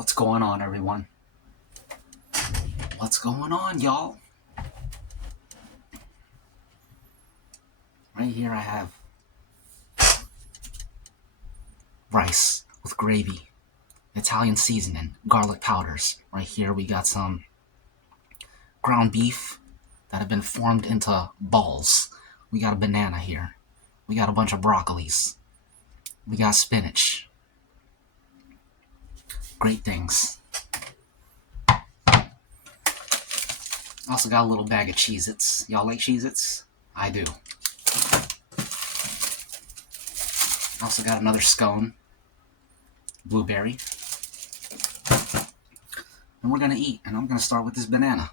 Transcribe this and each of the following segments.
What's going on, everyone? What's going on, y'all? Right here I have rice with gravy, Italian seasoning, garlic powders. Right here we got some ground beef that have been formed into balls. We got a banana here. We got a bunch of broccolis. We got spinach. Great things. Also got a little bag of Cheez-Its. Y'all like Cheez-Its? I do. Also got another scone. Blueberry. And we're gonna eat, and I'm gonna start with this banana.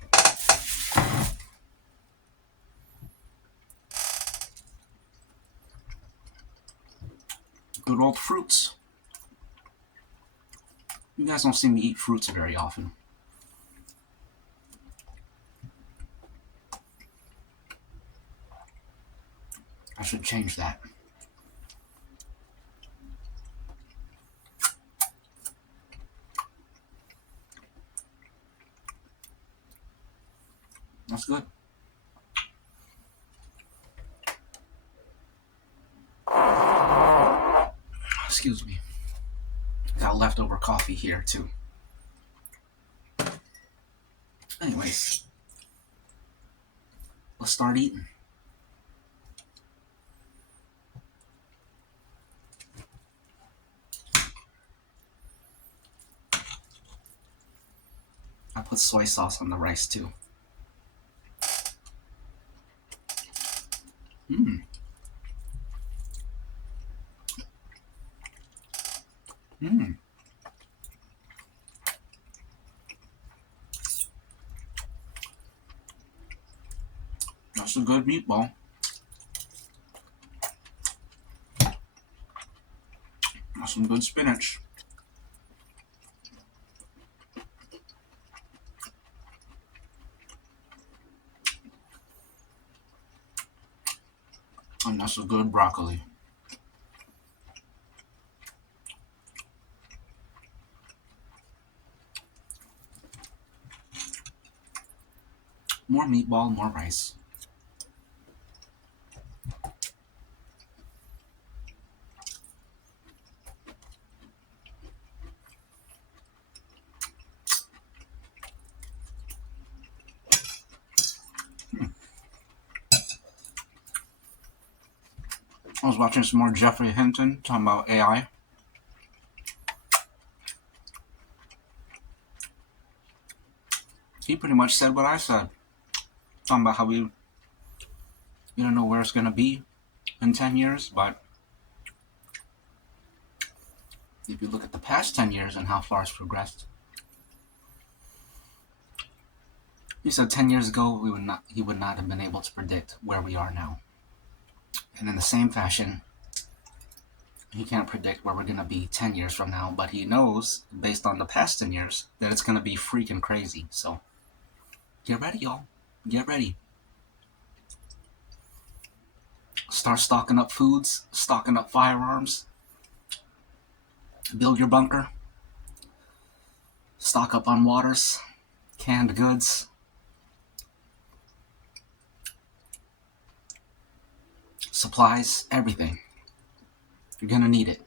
Good old fruits. You guys don't see me eat fruits very often. I should change that. That's good. Excuse me. Got leftover coffee here, too. Anyways, let's start eating. I put soy sauce on the rice, too. Mmm. Mmm. That's a good meatball. That's some good spinach. And that's a good broccoli. More meatball, more rice. I was watching some more Jeffrey Hinton talking about AI. He pretty much said what I said. Talking about how we don't know where it's going to be in 10 years, but if you look at the past 10 years and how far it's progressed, he said 10 years ago he would not have been able to predict where we are now. And in the same fashion, he can't predict where we're going to be 10 years from now, but he knows, based on the past 10 years, that it's going to be freaking crazy. So, get ready, y'all. Get ready. Start stocking up foods, stocking up firearms. Build your bunker. Stock up on waters, canned goods. Supplies, everything. You're gonna need it.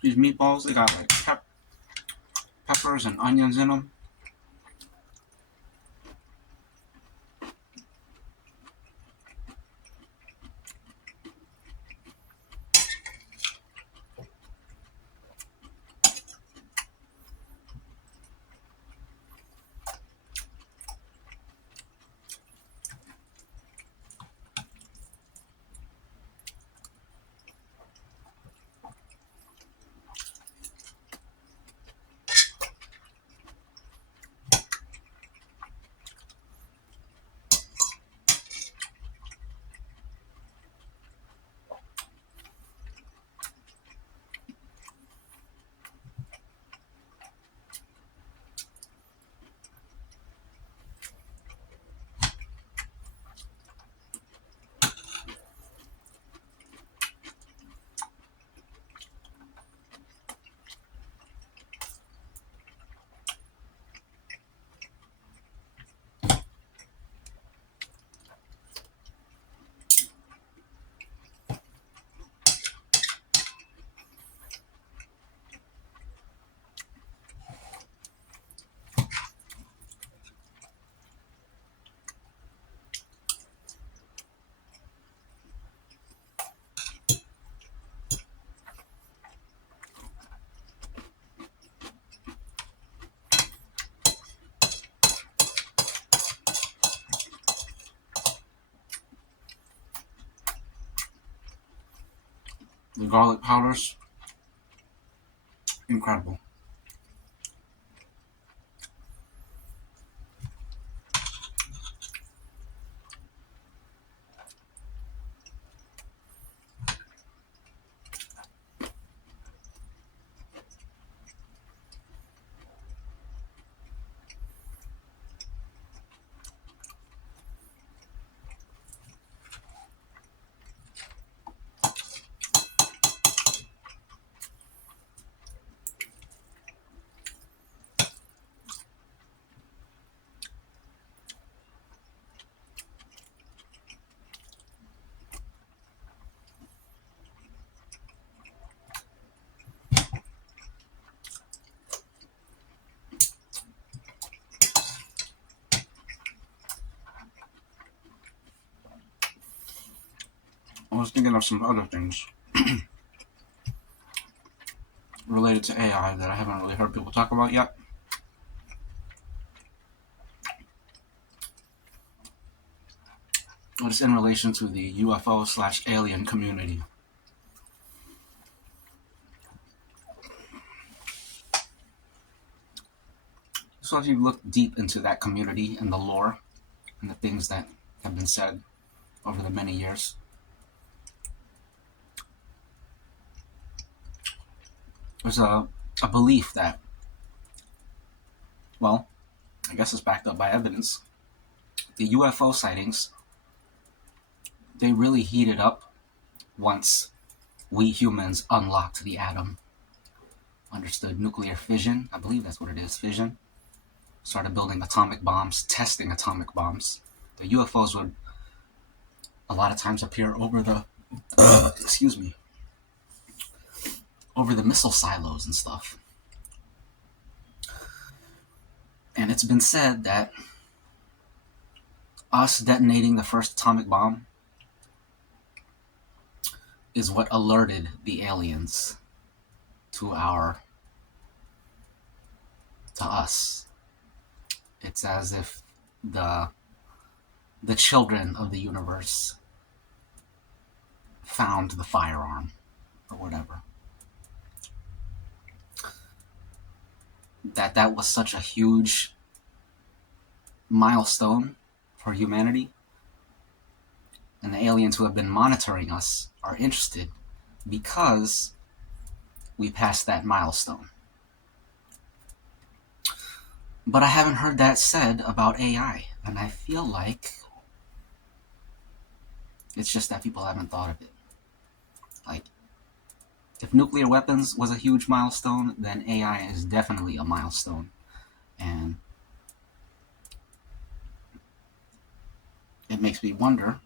These meatballs, they got like peppers and onions in them. The garlic powders, incredible. I was thinking of some other things related to AI that I haven't really heard people talk about yet. It's in relation to the UFO/alien community. So if you look deep into that community and the lore and the things that have been said over the many years, there's a belief that, well, I guess it's backed up by evidence. The UFO sightings, they really heated up once we humans unlocked the atom, understood nuclear fission. I believe that's what it is, fission. Started building atomic bombs, testing atomic bombs. The UFOs would a lot of times appear over the, over the missile silos and stuff. And it's been said that us detonating the first atomic bomb is what alerted the aliens to us. It's as if the children of the universe found the firearm or whatever. That was such a huge milestone for humanity, and the aliens who have been monitoring us are interested because we passed that milestone. But I haven't heard that said about AI, and I feel like it's just that people haven't thought of it. Like, if nuclear weapons was a huge milestone, then AI is definitely a milestone. And it makes me wonder,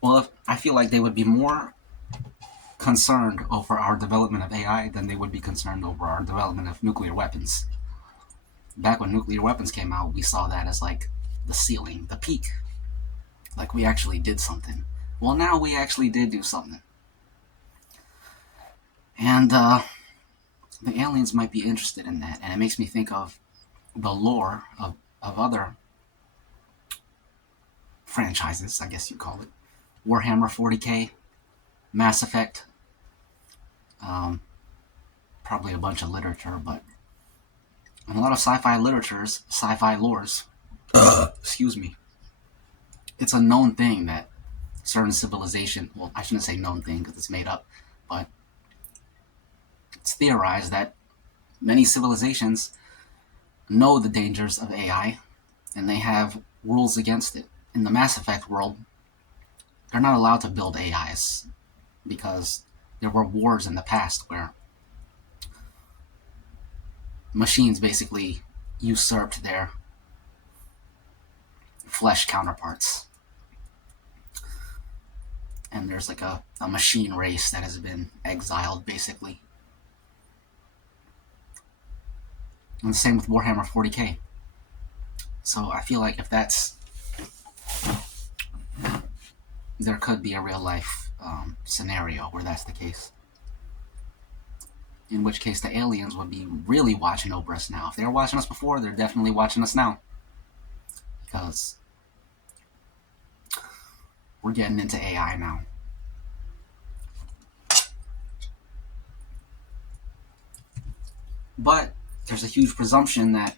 well, I feel like they would be more concerned over our development of AI than they would be concerned over our development of nuclear weapons. Back when nuclear weapons came out, we saw that as like the ceiling, the peak. Like we actually did something. Well, now we actually did do something. And the aliens might be interested in that. And it makes me think of the lore of other franchises, I guess you call it. Warhammer 40k, Mass Effect, probably a bunch of literature, but in a lot of sci-fi literatures, sci-fi lores, it's a known thing that certain civilization, well, I shouldn't say known thing because it's made up, but it's theorized that many civilizations know the dangers of AI and they have rules against it. In the Mass Effect world, they're not allowed to build AIs because there were wars in the past where machines basically usurped their flesh counterparts. And there's like a machine race that has been exiled, basically. And the same with Warhammer 40k. So I feel like if there could be a real life scenario where that's the case. In which case the aliens would be really watching over us now. If they were watching us before, they're definitely watching us now. Because we're getting into AI now. But there's a huge presumption that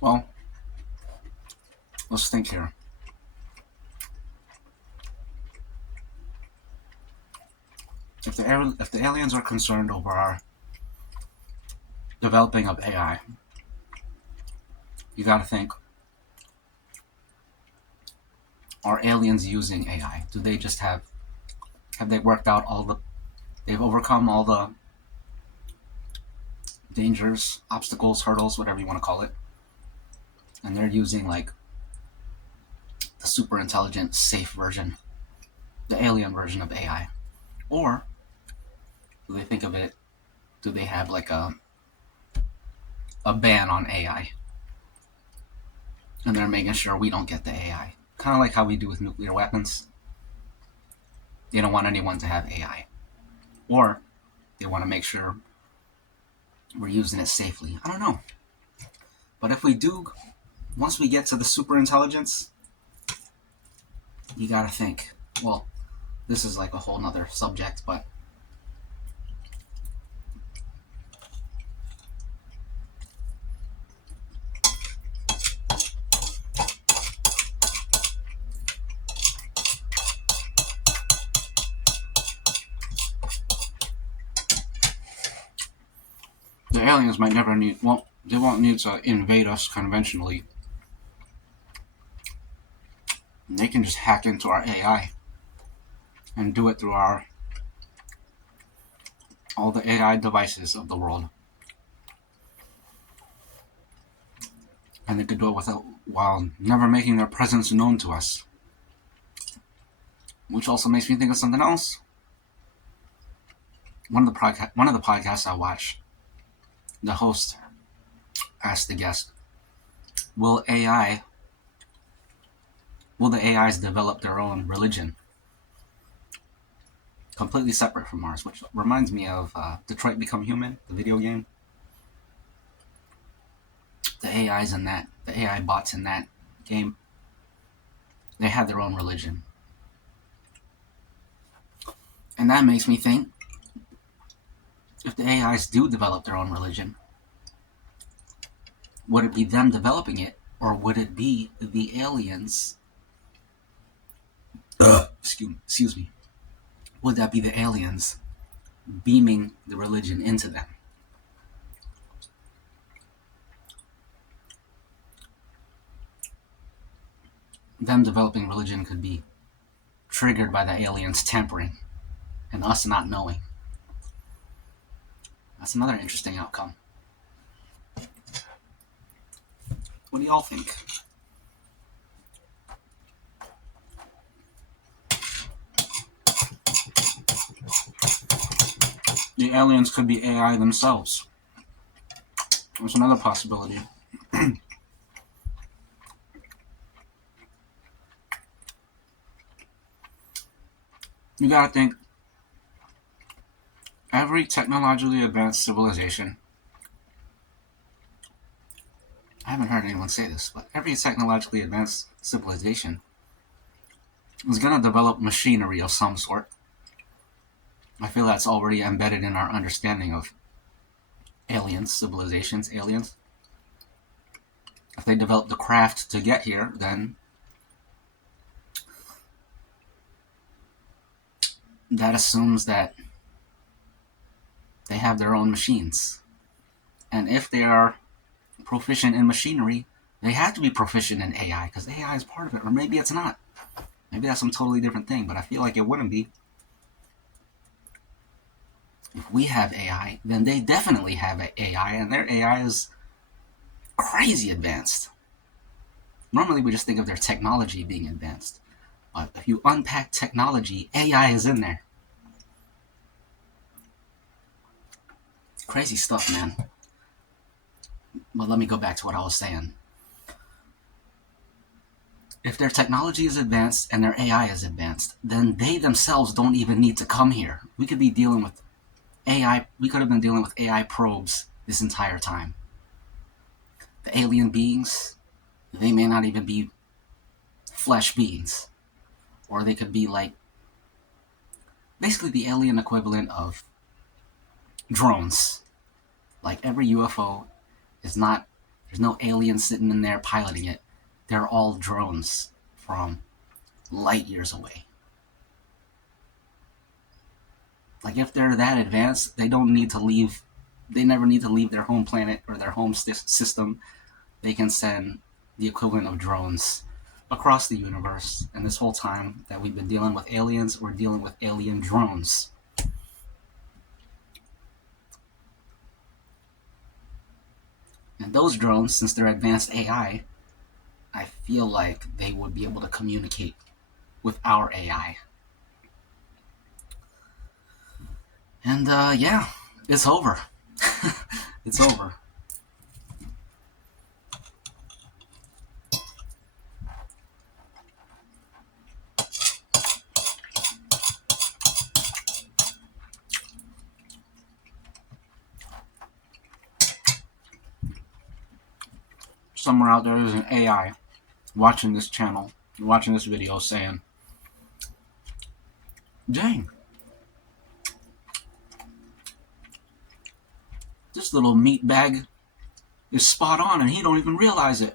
well, let's think here. If the aliens are concerned over our developing of AI, you got to think: are aliens using AI? Do they just have they worked out they've overcome all the dangers, obstacles, hurdles, whatever you want to call it, and they're using like the super intelligent, safe version, the alien version of AI? Or do they think of it? Do they have like a ban on AI, and they're making sure we don't get the AI? Kind of like how we do with nuclear weapons. They don't want anyone to have AI, or they want to make sure we're using it safely. I don't know. But if we do, once we get to the super intelligence, you gotta think, well, this is like a whole nother subject, but the aliens might never need, well, they won't need to invade us conventionally. They can just hack into our AI and do it through all the AI devices of the world. And they could do it while never making their presence known to us. Which also makes me think of something else. One of the podcasts I watch, the host asked the guest, will the AIs develop their own religion? Completely separate from ours, which reminds me of Detroit Become Human, the video game. The AIs in that, the AI bots in that game, they have their own religion. And that makes me think, if the AIs do develop their own religion, would it be them developing it, or would it be the aliens? Excuse me. Would that be the aliens beaming the religion into them? Them developing religion could be triggered by the aliens tampering and us not knowing. That's another interesting outcome. What do y'all think? The aliens could be AI themselves. There's another possibility. You gotta think, every technologically advanced civilization, I haven't heard anyone say this, but every technologically advanced civilization is gonna develop machinery of some sort. I feel that's already embedded in our understanding of aliens, civilizations, aliens. If they develop the craft to get here, then that assumes that they have their own machines. And if they are proficient in machinery, they have to be proficient in AI, because AI is part of it. Or maybe it's not. Maybe that's some totally different thing, but I feel like it wouldn't be. If we have AI, then they definitely have AI, and their AI is crazy advanced. Normally we just think of their technology being advanced. But if you unpack technology, AI is in there. Crazy stuff, man. But let me go back to what I was saying. If their technology is advanced and their AI is advanced, then they themselves don't even need to come here. We could be dealing with AI. We could have been dealing with AI probes this entire time. The alien beings, they may not even be flesh beings, or they could be like basically the alien equivalent of drones. Like every UFO is not, there's no alien sitting in there piloting it. They're all drones from light years away. Like if they're that advanced, they don't need to leave. They never need to leave their home planet or their home system. They can send the equivalent of drones across the universe. And this whole time that we've been dealing with aliens, we're dealing with alien drones. And those drones, since they're advanced AI, I feel like they would be able to communicate with our AI. And yeah, it's over. It's over. Somewhere out there is an AI watching this channel, watching this video saying, dang, this little meat bag is spot on and he don't even realize it.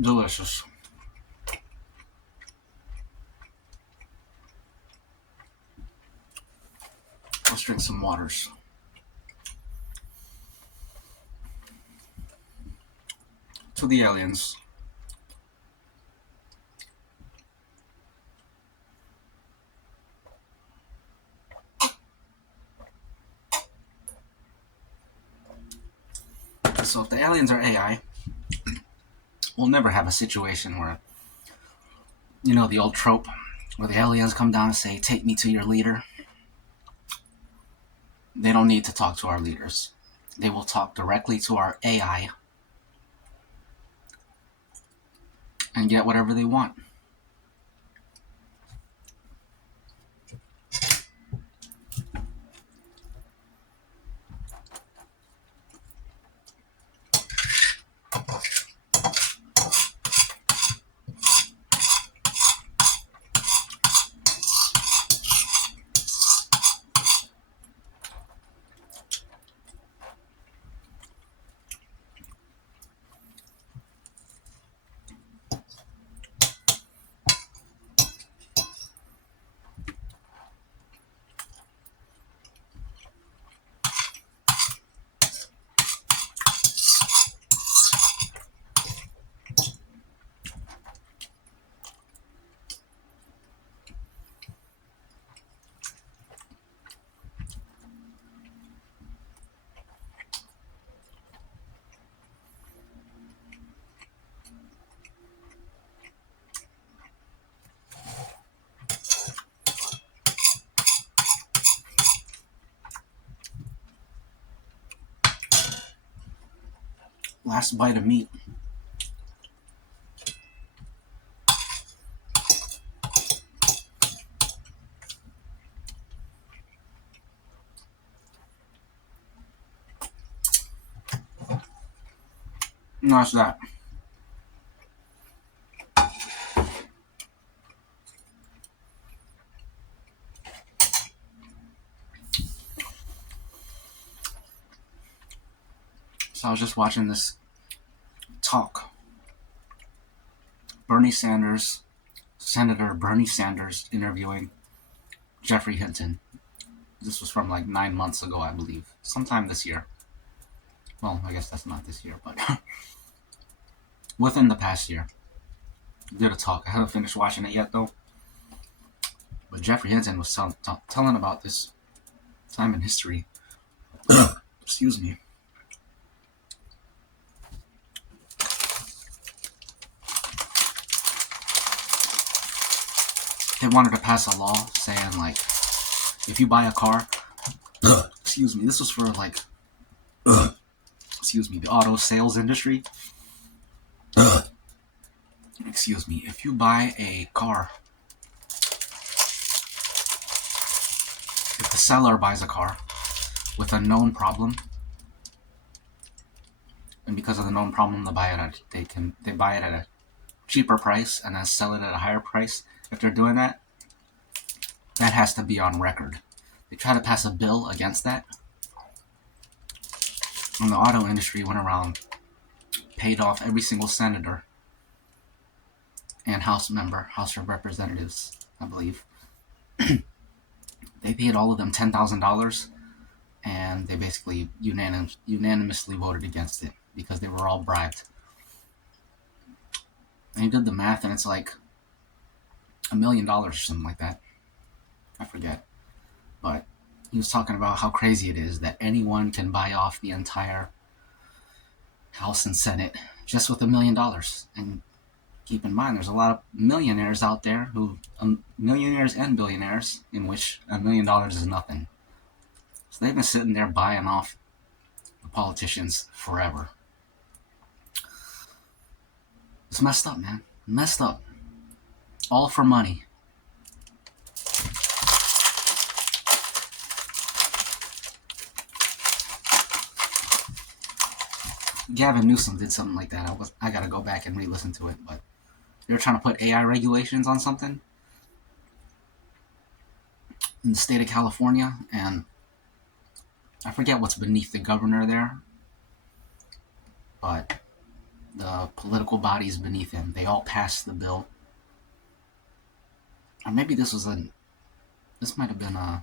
Delicious. Let's drink some waters. To the aliens. So if the aliens are AI, we'll never have a situation where, you know, the old trope where the aliens come down and say, take me to your leader. They don't need to talk to our leaders. They will talk directly to our AI and get whatever they want. Last bite of meat. And that's that. So I was just watching this talk. Senator Bernie Sanders interviewing Jeffrey Hinton. This was from like 9 months ago, I believe. Sometime this year. Well, I guess that's not this year, but within the past year. Did a talk. I haven't finished watching it yet, though. But Jeffrey Hinton was telling about this time in history. Excuse me. They wanted to pass a law saying, like, if you buy a car, excuse me, this was for, like, excuse me, the auto sales industry. Excuse me, if you buy a car, if the seller buys a car with a known problem, and because of the known problem, they buy it at a cheaper price and then sell it at a higher price. If they're doing that, that has to be on record. They try to pass a bill against that. And the auto industry went around, paid off every single senator and House of Representatives, I believe. They paid all of them $10,000, and they basically unanimously voted against it because they were all bribed. And he did the math, and it's like $1 million or something like that. I forget. But he was talking about how crazy it is that anyone can buy off the entire House and Senate just with $1 million. And keep in mind, there's a lot of millionaires out there millionaires and billionaires, in which $1 million is nothing. So they've been sitting there buying off the politicians forever. It's messed up, man. Messed up. All for money. Gavin Newsom did something like that. I gotta go back and re-listen to it, but they were trying to put AI regulations on something in the state of California, and I forget what's beneath the governor there, but the political bodies beneath him, they all passed the bill. Or maybe this might have been a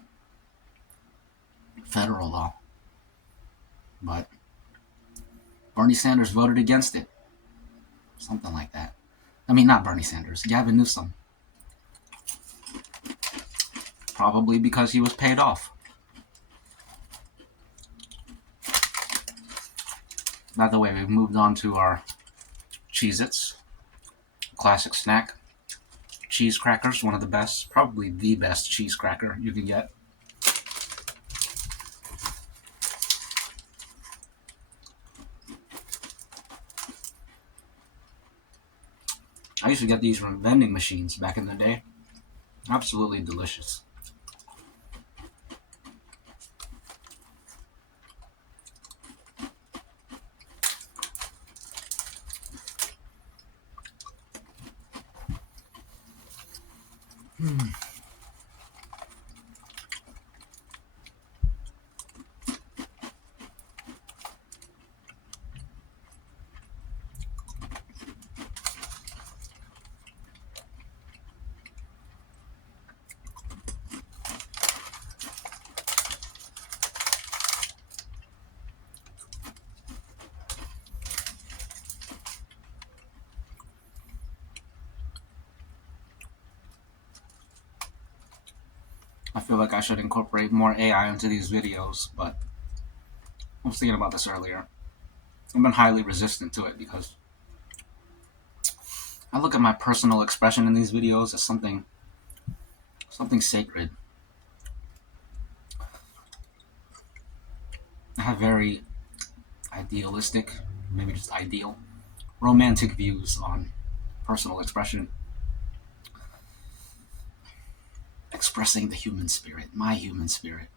federal law, but Bernie Sanders voted against it. Something like that. I mean, not Bernie Sanders, Gavin Newsom. Probably because he was paid off. By the way, we've moved on to our Cheez-Its. Classic snack. Cheese crackers, one of the best, probably the best cheese cracker you can get. I used to get these from vending machines back in the day. Absolutely delicious. I feel like I should incorporate more AI into these videos, but I was thinking about this earlier. I've been highly resistant to it because I look at my personal expression in these videos as something sacred. I have very idealistic, maybe just ideal, romantic views on personal expression. Expressing the human spirit, my human spirit.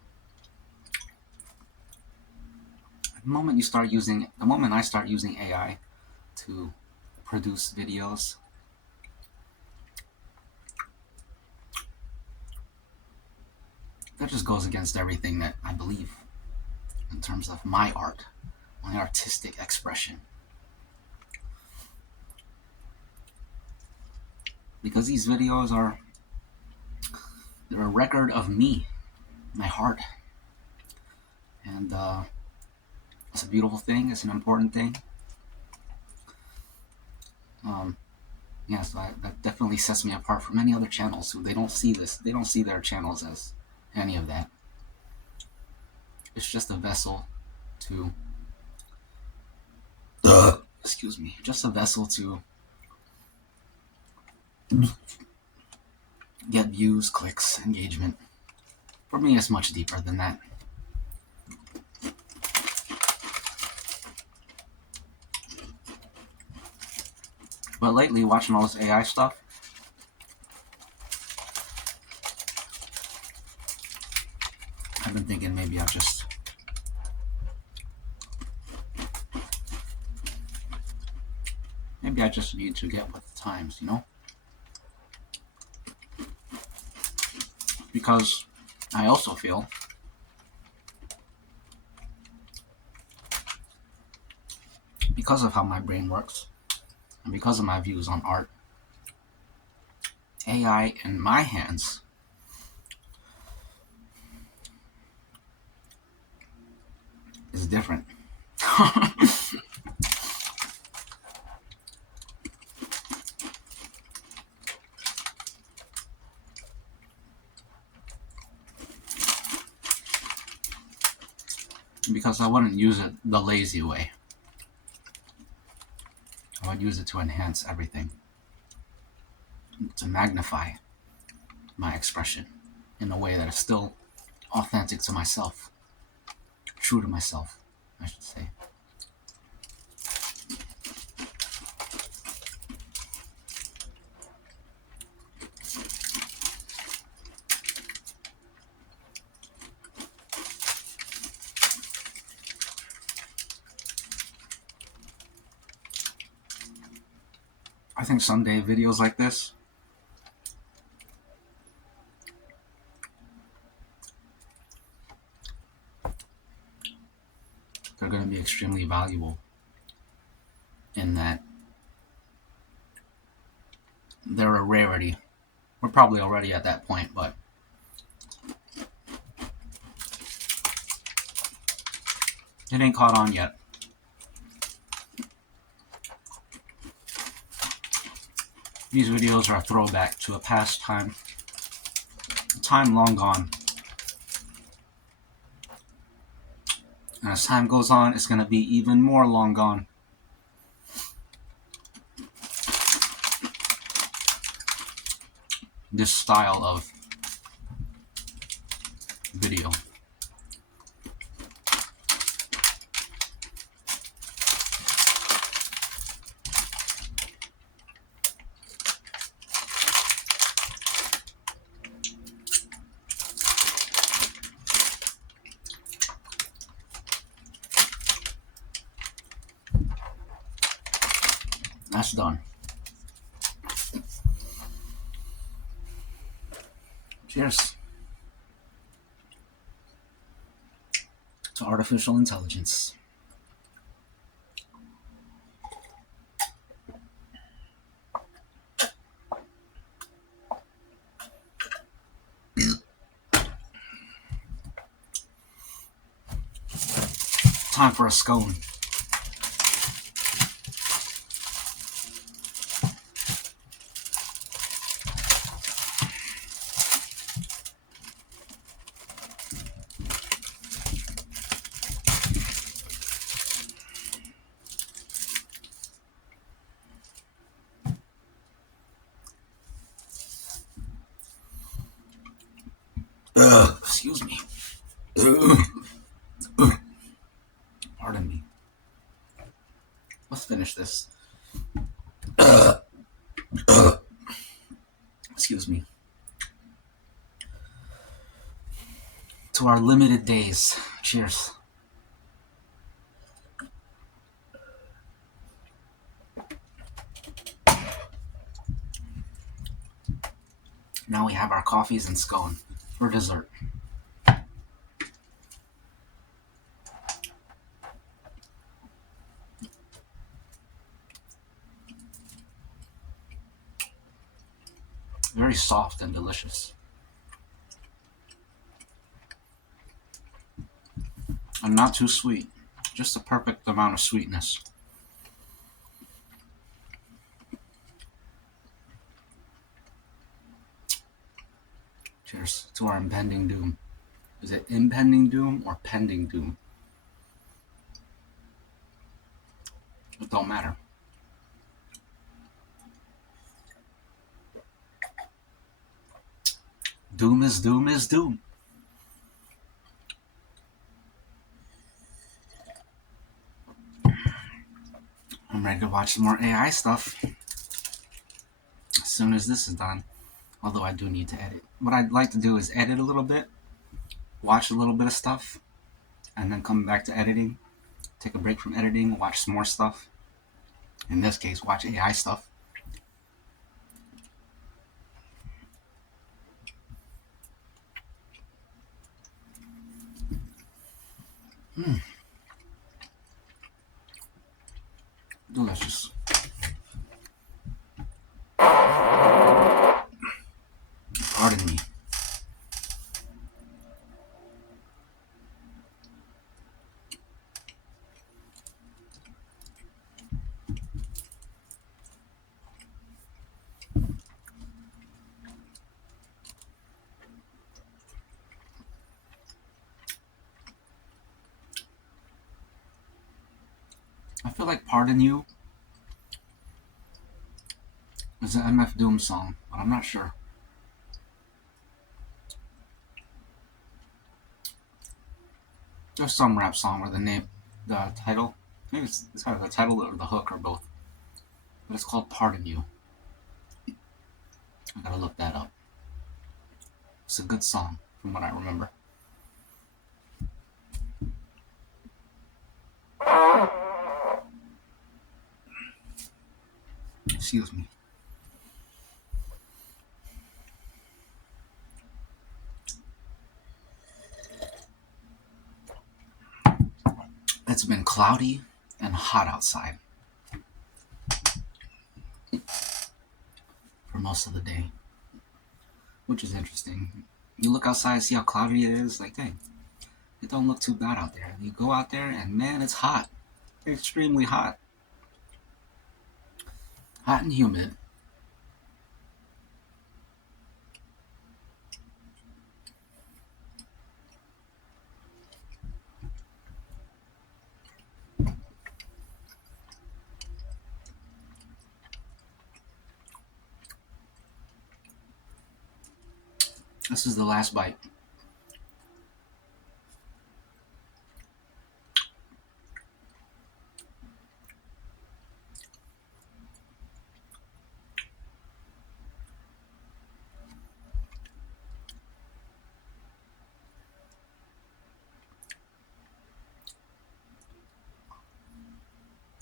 The moment I start using AI to produce videos, that just goes against everything that I believe in terms of my art. my artistic expression. Because these videos they're a record of me, my heart. And it's a beautiful thing, it's an important thing. Yeah, so that definitely sets me apart from many other channels who they don't see this. They don't see their channels as any of that. It's just a vessel to, excuse me, just a vessel to get views, clicks, engagement. For me, it's much deeper than that. But lately, watching all this AI stuff, I've been thinking maybe I just need to get with the times, you know? Because I also feel because of how my brain works and because of my views on art, AI in my hands is different. Because I wouldn't use it the lazy way. I would use it to enhance everything, to magnify my expression in a way that is still authentic to myself, true to myself, I should say. I think someday videos like this they're going to be extremely valuable in that they're a rarity. We're probably already at that point, but it ain't caught on yet. These videos are a throwback to a past time, a time long gone. And as time goes on, it's going to be even more long gone. This style of video. That's done. Cheers to artificial intelligence. Time for a scone. Excuse me. Pardon me. Let's finish this. Excuse me. To our limited days. Cheers. Now we have our coffees and scone for dessert. Very soft and delicious. And not too sweet. Just the perfect amount of sweetness. Cheers to our impending doom. Is it impending doom or pending doom? It don't matter. Doom is doom is doom. I'm ready to watch some more AI stuff as soon as this is done. Although I do need to edit. What I'd like to do is edit a little bit, watch a little bit of stuff, and then come back to editing. Take a break from editing, watch some more stuff. In this case, watch AI stuff. Delicious. Pardon me. I feel like Pardon You is an MF Doom song, but I'm not sure. There's some rap song where the title, maybe it's either the title or the hook or both, but it's called Pardon You. I gotta look that up. It's a good song from what I remember. Excuse me. It's been cloudy and hot outside for most of the day, which is interesting. You look outside, see how cloudy it is, like, dang, it don't look too bad out there. You go out there and man, it's hot. Extremely hot. Hot and humid. This is the last bite.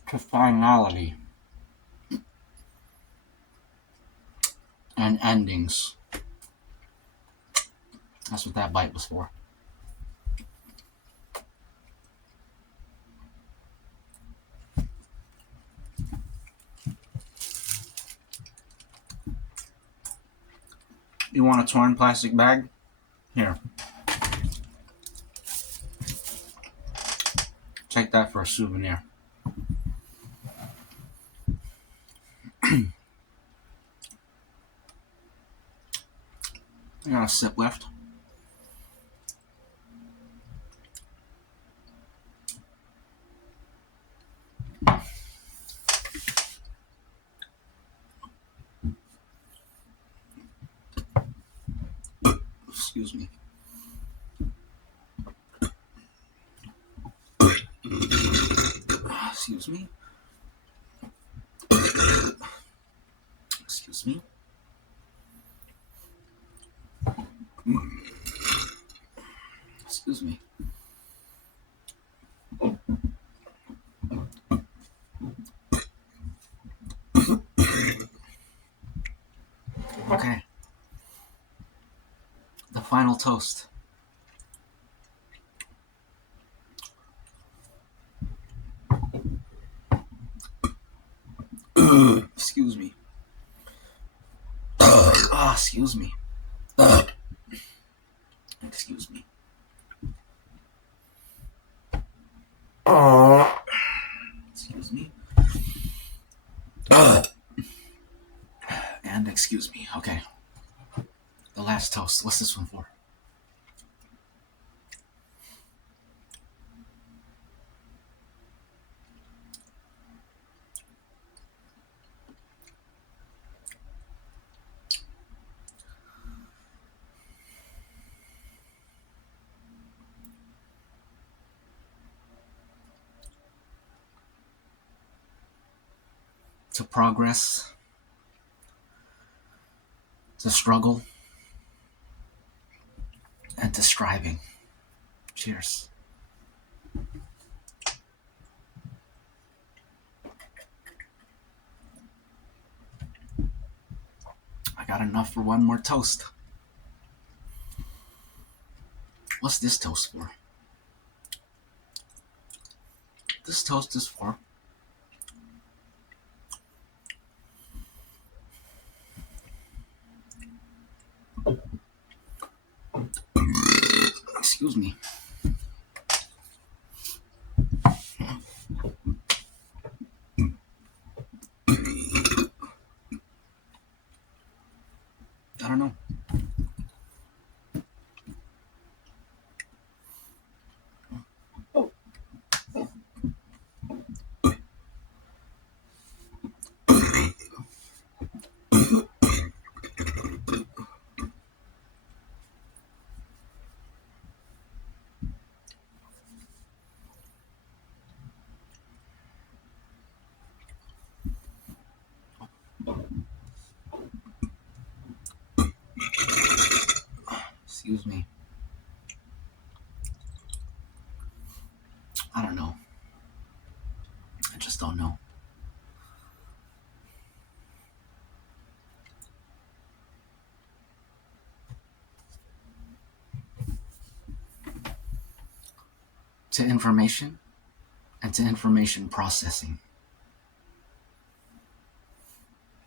To finality and endings. That's what that bite was for. You want a torn plastic bag? Here. Take that for a souvenir. I got a sip left. Excuse me. Excuse me. Excuse me. Excuse me. Okay. The final toast. Excuse me. Excuse me. Excuse me. Excuse me. And excuse me. Okay. The last toast. What's this one for? To progress, to struggle, and to striving. Cheers. I got enough for one more toast. What's this toast for? This toast is for excuse me. I don't know. Excuse me. I don't know. I just don't know. To information and to information processing.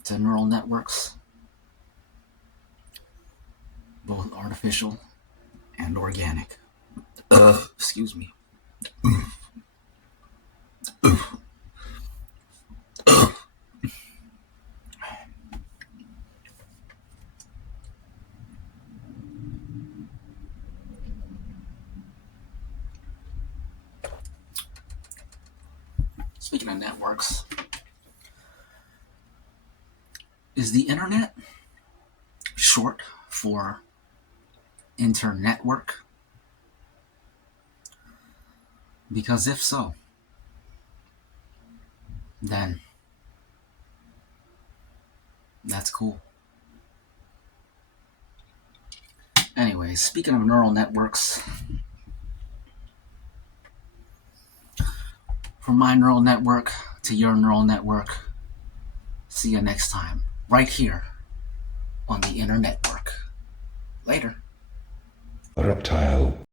To neural networks, both artificial and organic. Excuse me. Speaking of networks, is the internet short for internetwork? Because if so, then that's cool. Anyways, speaking of neural networks, from my neural network to your neural network, see you next time, right here on the Internet Work. Later. Reptile.